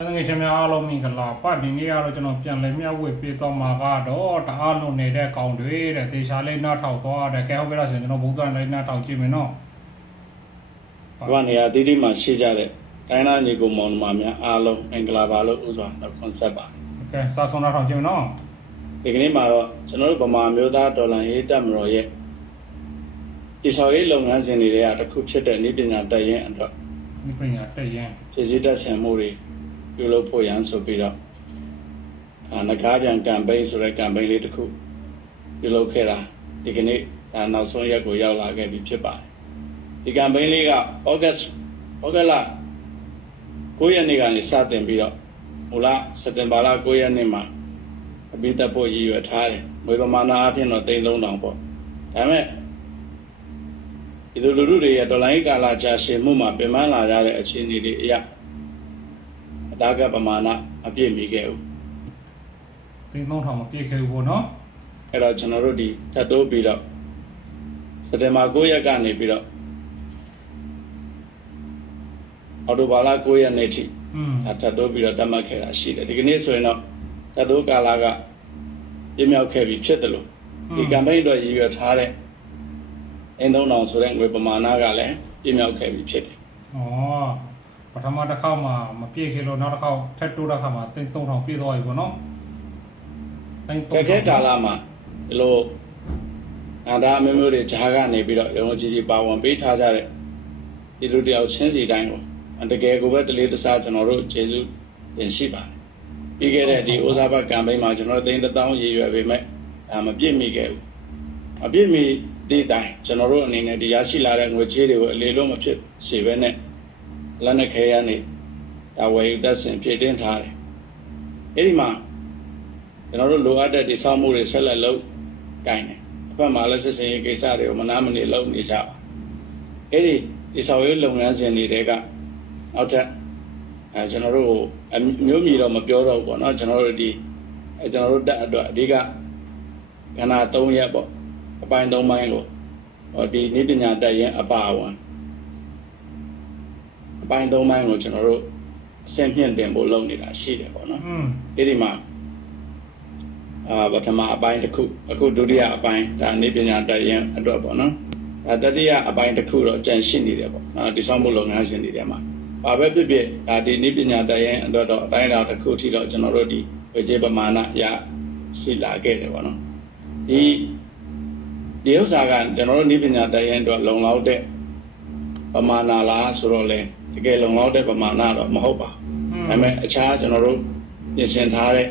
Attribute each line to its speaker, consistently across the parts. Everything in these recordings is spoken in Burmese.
Speaker 1: ငွေရှင်များအားလုံးမင်္ဂလာပါဒီနေ့ကတော့ကျွန်တော်ပြန်လည်မျှဝေပေးသွားမှာကတော့တအားလွန်နေတဲ့ကောင်တွေတဲ့တေချာလေးနှားထောက်သွားတဲ့ကဲဟုတ်ပြီလားရှင်ကျွန်တော်ဘုရားလေးနှားထောက်ကြည့်မယ်နော်
Speaker 2: ဘဝနေရာတိတိမှာရှိကြတဲ့တိုင်းသားညီကိုမောင်နှမများအားလုံးအင်္ဂလာပါလို့ဥစွာတော့ concept ပါ
Speaker 1: ကဲစာဆုံးနှားထောက်ကြည့်မယ်နော်
Speaker 2: ဒီကနေ့မှာတော့ကျွန်တော်တို့ဗမာမျိုးသားဒေါ်လာရေးတက်မတော်ရဲ့တိဆောက်ရေးလုပ်ငန်းစဉ်တွေကတစ်ခုဖြစ်တဲ့ဤပညာတက်ရင်အတွက်
Speaker 1: ဒီပညာတက်ရင်
Speaker 2: ပြည်စည်းတက်ဆင်မှုတွေ ပြုလုပ်ဖို့ရန်ဆိုပြီးတော့အာနဂါပြန်ကမ်ပိန်းဆိုတဲ့ကမ်ပိန်းလေးတစ်ခုပြုလုပ်ခဲ့တာဒီကနေ့ဒါနောက်ဆုံးရက်ကိုရောက်လာခဲ့ပြီဖြစ်ပါတယ်ဒီကမ်ပိန်းလေးကဩဂတ်ဩဂတ်လ9ရက်နေ့ကနေစတင်ပြီးတော့မူလစက်တင်ဘာလ9ရက်နေ့မှာအပိသက်ဖို့ရည်ရွယ်ထားတယ်ငွေပမာဏအဖြစ်တော့3000ပေါ့ဒါပေမဲ့ဒီလိုလူလူတွေရဲ့ဒေါ်လာရေးကာလကြာရှည်မှုမှာပြင်ပန်းလာကြတဲ့အခြေအနေတွေအရာ အတားကပမာဏအပြည့်မီခဲ့ဘူး
Speaker 1: တင်းသုံးထောင်မပြည့်ခဲ့ဘူးပေါ့နော်
Speaker 2: အဲ့တော့ကျွန်တော်တို့ဒီထပ်တိုးပြီးတော့စက်တင်ဘာ9ရက်ကနေပြီးတော့အော်တိုဘာလ9ရက်နေ့ထိ
Speaker 1: อืม
Speaker 2: ထပ်တိုးပြီးတော့တတ်မှတ်ခဲ့တာရှိတယ်ဒီကနေ့ဆိုရင်တော့ထပ်တိုးကာလကပြည့်မြောက်ခဲ့ပြီဖြစ်တယ်လို့ဒီကမ်ပိန်းအတွက်ရည်ရွယ်ထားတဲ့အင်း3000ဆိုတဲ့ငွေပမာဏကလည်းပြည့်မြောက်ခဲ့ပြီဖြစ်တယ်
Speaker 1: ဩပ ထမတစ်ခေါက်မှာမပြည့်ခဲ့လို့နောက်တစ်ခေါက်ထပ်တိုးတဲ့ခါမှာတင်းသုံးထောင်ပြည့်သွားပြီပေါ့နော်တင်း
Speaker 2: ခက်ခဲကာလမှာဒီလိုအန္တရာအမျိုးမျိုးတွေဂျားကနေပြီးတော့ရုံးကြီးကြီးပါဝင်ပေးထားကြတဲ့ဒီလိုတယောက်ချင်းစီတိုင်းကိုအတကယ်ကိုပဲတလေးတစားကျွန်တော်တို့ကျေးဇူးတင်ရှိပါတယ်ပြီးခဲ့တဲ့ဒီဥစားဘတ်ကမ်ပိန်းမှာကျွန်တော်တို့သိန်းတစ်သောင်းရည်ရွယ်ပေမဲ့အာမပြည့်မိခဲ့ဘူးအပြည့်မိဒီတိုင်းကျွန်တော်တို့အနေနဲ့ဒီရရှိလာတဲ့ငွေချေးတွေကိုအလေလုံးမဖြစ်စေဘဲနဲ့ လက်နဲ့ခဲရနေဒါဝယ်ယူသက်ဆင်ဖြည့်တင်းထားတယ်အဲ့ဒီမှာကျွန်တော်တို့လိုအပ်တဲ့ဒီဆောက်မှုတွေဆက်လက်လုပ်ကိုင်တယ်အဖက်မှာလည်းစစ်စင်ရေးကိစ္စတွေကိုမနာမနေလုပ်နေကြပါအဲ့ဒီဒီဆောက်ရေးလုပ်ငန်းစဉ်တွေကနောက်ထပ်အဲကျွန်တော်တို့အမျိုးမြည်တော့မပြောတော့ဘူးပေါ့နော်ကျွန်တော်တို့ဒီအဲကျွန်တော်တို့တက်အတွက်အဓိကကဏ္ဍ3ရက်ပေါ့အပိုင်း3ပိုင်းကိုဟောဒီနိပညာတက်ရင်အပါအဝင်အ ပိုင်း3ပိုင်းကိုကျွန်တော်တို့အဆင့်မြင့်တင်ဖို့လုပ်နေတာရှိတယ်ပေါ့နော်
Speaker 1: อืม
Speaker 2: အဲ့ဒီမှာအာပထမအပိုင်းတစ်ခုအခုဒုတိယအပိုင်းဒါနေပညာတက်ရင်အတွက်ပေါ့နော်ဒါတတိယအပိုင်းတစ်ခုတော့ကြံရှိနေတယ်ပေါ့နော်ဒီဆောင်မှုလုပ်ငန်းစဉ်တွေထဲမှာဘာပဲဖြစ်ဖြစ်ဒါဒီနေပညာတက်ရင်အတွက်တော့အတိုင်းအတာတစ်ခုထိတော့ကျွန်တော်တို့ဒီဝေကျေပမာဏရရှိလာခဲ့တယ်ပေါ့နော်ဒီဒီဥစ္စာကကျွန်တော်တို့နေပညာတက်ရင်အတွက်လုံလောက်တဲ့ပမာဏလားဆိုတော့လေ တကယ်လုံလောက်တဲ့ပမာဏတော့မဟုတ်ပါဘူးဒါပေမဲ့အခြားကျွန်တော်တို့ပြင်ဆင်ထားတဲ့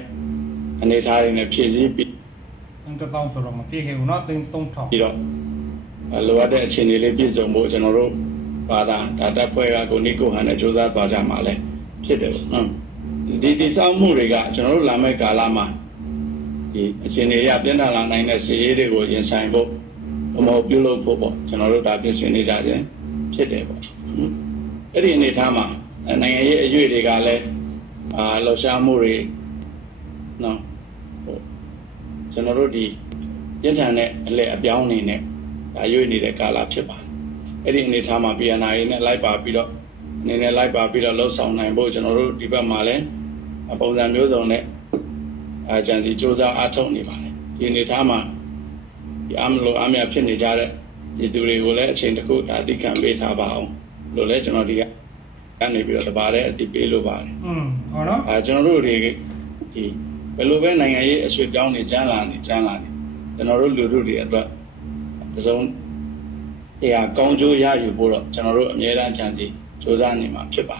Speaker 2: အနေအထားတွေနဲ့ဖြည့်ဆည်းပြီး
Speaker 1: တင်းတစ်သောင်းဆိုတော့မပြည့်ခဲ့ဘူးနော်တင်းသုံးထောင်
Speaker 2: ပြီးတော့အဲလိုအပ်တဲ့အခြေအနေလေးပြည့်စုံဖို့ကျွန်တော်တို့ဘာသာဒါတက်ဖွဲ့ကကိုနိကိုဟန်နဲ့စူးစမ်းသွားကြမှာလဲဖြစ်တယ်ပေါ့နော်ဒီဒီဆောင်မှုတွေကကျွန်တော်တို့လာမယ့်ကာလမှာဒီအခြေအနေရပြင်းထန်လာနိုင်တဲ့စီးရေးတွေကိုရင်ဆိုင်ဖို့အမောပြုလုပ်ဖို့ပေါ့ကျွန်တော်တို့ဒါပြင်ဆင်နေကြခြင်းဖြစ်တယ်ပေါ့နော် အဲ့ဒီအနေအထားမှာအဲနိုင်ငံရေးအရွေတွေကလည်းအာလှူရှားမှုတွေနော်ဟိုကျွန်တော်တို့ဒီပြင်းထန်တဲ့အလဲအပြောင်းအနေနဲ့ဒါရွေ့နေတဲ့ကာလဖြစ်ပါတယ်အဲ့ဒီအနေအထားမှာ PNI နဲ့လိုက်ပါပြီးတော့အနေနဲ့လိုက်ပါပြီးတော့လှုပ်ဆောင်နိုင်ဖို့ကျွန်တော်တို့ဒီဘက်မှာလည်းပုံစံမျိုးစုံနဲ့အာဂျန်စီစ조사အားထုတ်နေပါတယ်ဒီအနေအထားမှာဒီအမလို့အမြဖြစ်နေကြတဲ့ဒီသူတွေကိုလည်းအချိန်တစ်ခုဒါသိခံပေးထားပါအောင် လို့လည်းကျွန်တော်ဒီကကနေပြီးတော့တပါတဲ့အတိပေးလို့ပါတယ်
Speaker 1: อืมဟောနော်
Speaker 2: အဲကျွန်တော်တို့တွေဒီဘယ်လိုပဲနိုင်ငံရေးအဆွေပြောင်းနေကြမ်းလာနေကြမ်းလာနေကျွန်တော်တို့လူတို့တွေအတွက်အစုံတရားကောင်းကျိုးရယူဖို့တော့ကျွန်တော်တို့အမြဲတမ်းကြံစီစူးစမ်းနေမှာဖြစ်ပါ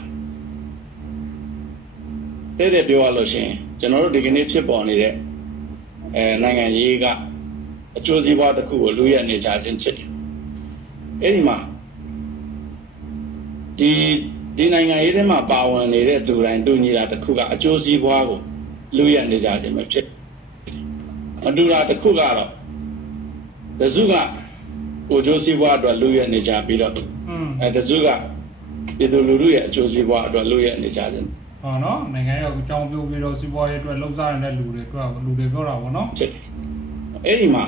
Speaker 2: တယ်တဲ့တဲ့ပြောရလို့ရှိရင်ကျွန်တော်တို့ဒီကနေ့ဖြစ်ပေါ်နေတဲ့အဲနိုင်ငံရေးကအကျိုးစီးပွားတစ်ခုကိုလူရနေကြခြင်းဖြစ်တယ်အဲ့ဒီမှာ ဒီဒီနိုင်ငံရေးထဲမှာပါဝင်နေတဲ့သူတိုင်းတူညီတာတစ်ခုကအကျိုးစီးပွားကိုလူရနေကြခြင်းပဲဖြစ်မတူတာတစ်ခုကတော့တစုကကိုကျိုးစီးပွားအတွက်လူရနေကြပြီးတော့
Speaker 1: อืม
Speaker 2: အဲတစုကပြည်သူလူထုရဲ့အကျိုးစီးပွားအတွက်လူရနေကြခြင်း
Speaker 1: ဟောနော်နိုင်ငံရဲ့အကြောင်းပြုပြီးတော့စီးပွားရေးအတွက်လှုပ်ရှားနေတဲ့လူတွေအတွက်လူတွေပြောတာပေါ့နော်
Speaker 2: ဖြစ်တယ်အဲ့ဒီမှာ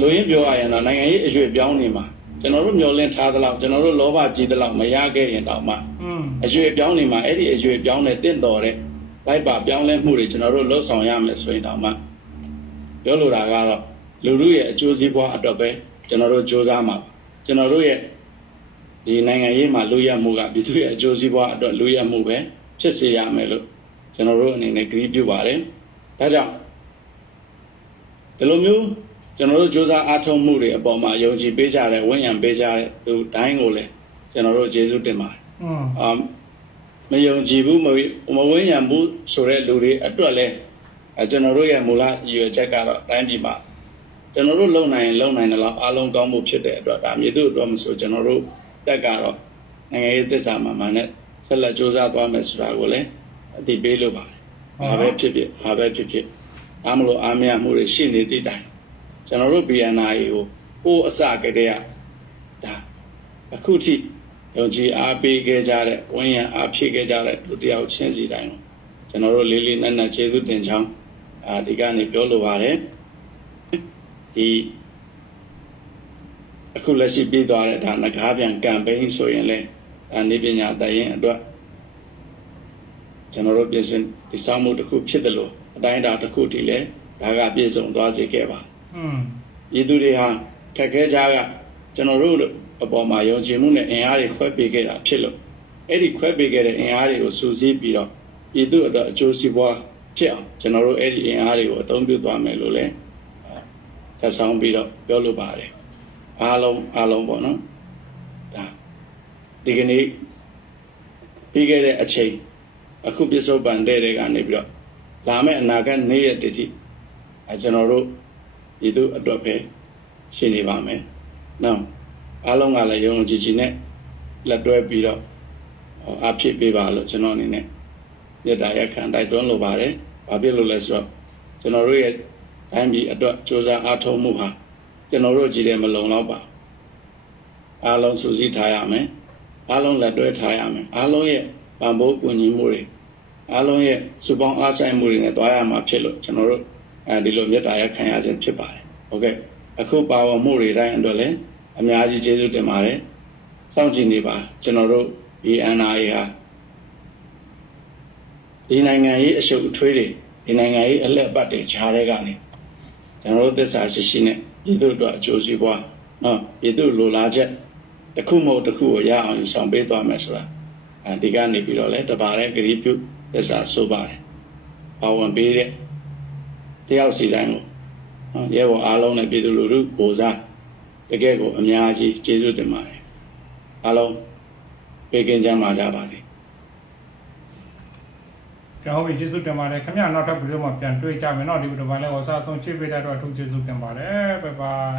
Speaker 2: လူရင်းပြောရရင်တော့နိုင်ငံရေးအရွေ့ပြောင်းနေမှာ ကျွန်တော်တို့မျောလင့်ထားသလောက်ကျွန်တော်တို့လောဘကြီးသလောက်မရခဲ့ရင်တောင်မှ
Speaker 1: อืม
Speaker 2: အရွေပြောင်းနေမှာအဲ့ဒီအရွေပြောင်းတဲ့တင့်တော်တဲ့လိုက်ပါပြောင်းလဲမှုတွေကျွန်တော်တို့လှုပ်ဆောင်ရမယ်ဆိုရင်တောင်မှပြောလိုတာကတော့လူလူရဲ့အကျိုးစီးပွားအတွက်ပဲကျွန်တော်တို့စ조사မှာပါကျွန်တော်တို့ရဲ့ဒီနိုင်ငံရေးမှာလူရမှုကပြည်သူရဲ့အကျိုးစီးပွားအတွက်လူရမှုပဲဖြစ်စေရမယ်လို့ကျွန်တော်တို့အနေနဲ့ကြည့်ပြပါတယ်ဒါကြောင့်ဒီလိုမျိုး ကျွန်တော်တို့စူးစမ်းအားထုတ်မှုတွေအပေါ်မှာယုံကြည်ပေးကြတယ်ဝင့်ရံပေးကြတဲ့ဟိုတိုင်းကိုလည်းကျွန်တော်တို့ယေရှုတင်ပါတယ်။အမ်မယုံကြည်ဘူးမမဝင့်ရံဘူးဆိုတဲ့လူတွေအတွက်လည်းကျွန်တော်တို့ရဲ့မူလရည်ရွယ်ချက်ကတော့တိုင်းပြည်မှာကျွန်တော်တို့လုံနိုင်လုံနိုင်တယ်လို့အားလုံးကောင်းမှုဖြစ်တဲ့အတွက်ဒါမြေသူ့အတွက်မဆိုကျွန်တော်တို့တက်ကတော့နိုင်ငံရေးသစ္စာမှန်မှန်နဲ့ဆက်လက်စူးစမ်းသွားမယ်ဆိုတာကိုလည်းအတိပေးလို့ပါတယ်။ဘာပဲဖြစ်ဖြစ်ဘာပဲဖြစ်ဖြစ်အားမလို့အားမရမှုတွေရှိနေသည့်တိုင် ကျွန်တော်တို့ BNI ကိုဟိုးအစကတည်းကဒါအခုထိယုံကြည်အားပေးခဲ့ကြတဲ့ဝိညာဉ်အားဖြည့်ခဲ့ကြတဲ့လူတစ်ယောက်ချင်းစီတိုင်းကိုကျွန်တော်တို့လေးလေးနက်နက်ကျေးဇူးတင်ချောင်းအာဒီကနေပြောလိုပါတယ်ဒီအခုလက်ရှိပြီးသွားတဲ့ဒါငကားပြန်ကမ်ပိန်းဆိုရင်လည်းဒါနေပညာတတ်ရင်အတွက်ကျွန်တော်တို့ပြင်ဆင်ဒီဆောင်မှုတစ်ခုဖြစ်တယ်လို့အတိုင်းအတာတစ်ခုတည်းလဲဒါကပြည့်စုံသွားစေခဲ့ပါ
Speaker 1: อืม
Speaker 2: ပြည်သူတွေဟာခက်ခဲကြားကကျွန်တော်တို့အပေါ်မှာယုံကြည်မှုနဲ့အင်အားတွေခွဲပေးခဲ့တာဖြစ်လို့အဲ့ဒီခွဲပေးခဲ့တဲ့အင်အားတွေကိုစုစည်းပြီးတော့ပြည်သူအတွက်အကျိုးစီးပွားဖြစ်အောင်ကျွန်တော်တို့အဲ့ဒီအင်အားတွေကိုအသုံးပြုသွားမယ်လို့လည်းသက်ဆောင်ပြီးတော့ပြောလိုပါတယ်အားလုံးအားလုံးပေါ့နော်ဒါဒီကနေ့ပြီးခဲ့တဲ့အချိန်အခုပြစ္ဆုတ်ပန်တဲ့တွေကနေပြီးတော့လာမယ့်အနာဂတ်နေ့ရက်တည်းထိအဲကျွန်တော်တို့ ဒီတို့အတွက်ပဲရှင်းနေပါမယ်။နောက်အားလုံးကလည်းယုံယုံကြည်ကြည်နဲ့လက်တွဲပြီးတော့အဖြစ်ပေးပါလို့ကျွန်တော်အနေနဲ့မြတ်တာရက်ခံတိုက်တွန်းလိုပါတယ်။ဘာဖြစ်လို့လဲဆိုတော့ကျွန်တော်တို့ရဲ့တိုင်းပြည်အတွက်စ조사အားထုတ်မှုဟာကျွန်တော်တို့ကြည်တယ်မလုံတော့ပါဘူး။အားလုံးစုစည်းထားရမယ်။အားလုံးလက်တွဲထားရမယ်။အားလုံးရဲ့ပံ့ပိုးကူညီမှုတွေအားလုံးရဲ့စုပေါင်းအားဆိုင်မှုတွေနဲ့တွားရမှာဖြစ်လို့ကျွန်တော်တို့ အဲဒီလိုမြတ်တာရခံရခြင်းဖြစ်ပါတယ်။ဟုတ်ကဲ့အခုပါဝင်မှုတွေတိုင်းအတွက်လည်းအများကြီးကျေးဇူးတင်ပါတယ်။စောင့်ကြည့်နေပါကျွန်တော်တို့ BNI ဟာဒီနိုင်ငံရေးအရှုပ်အထွေးတွေဒီနိုင်ငံရေးအလက်ပတ်တွေခြားတဲ့ကနေကျွန်တော်တို့သစ္စာရှိရှိနဲ့ပြည်သူ့အတွက်အကျိုးစီးပွားနော်ပြည်သူ့လိုလားချက်တစ်ခုမဟုတ်တစ်ခုကိုရအောင်ယူဆောင်ပေးသွားမယ်ဆိုတာအဲဒီကနေပြီးတော့လဲတပါးတဲ့ဂရီးပြုသစ္စာဆိုပါတယ်။ပါဝင်ပေးတဲ့ တယောက်စီတိုင်းကိုနော်ရဲဘော်အားလုံးနဲ့ပြည်သူလူထုကိုစားတကယ်ကိုအများကြီးကျေးဇူးတင်ပါတယ်အားလုံးပေကင်းချမ်းပါကြပါစေ
Speaker 1: ကဲဟုတ်ပြီကျေးဇူးတင်ပါတယ်ခင်ဗျာနောက်ထပ်ဗီဒီယိုမှာပြန်တွေ့ကြမယ်เนาะဒီဗီဒီယိုပိုင်းလေးကိုအစားဆုံးချစ်ပေးတဲ့အတွက်အထူးကျေးဇူးတင်ပါတယ်ဘိုင်ဘိုင်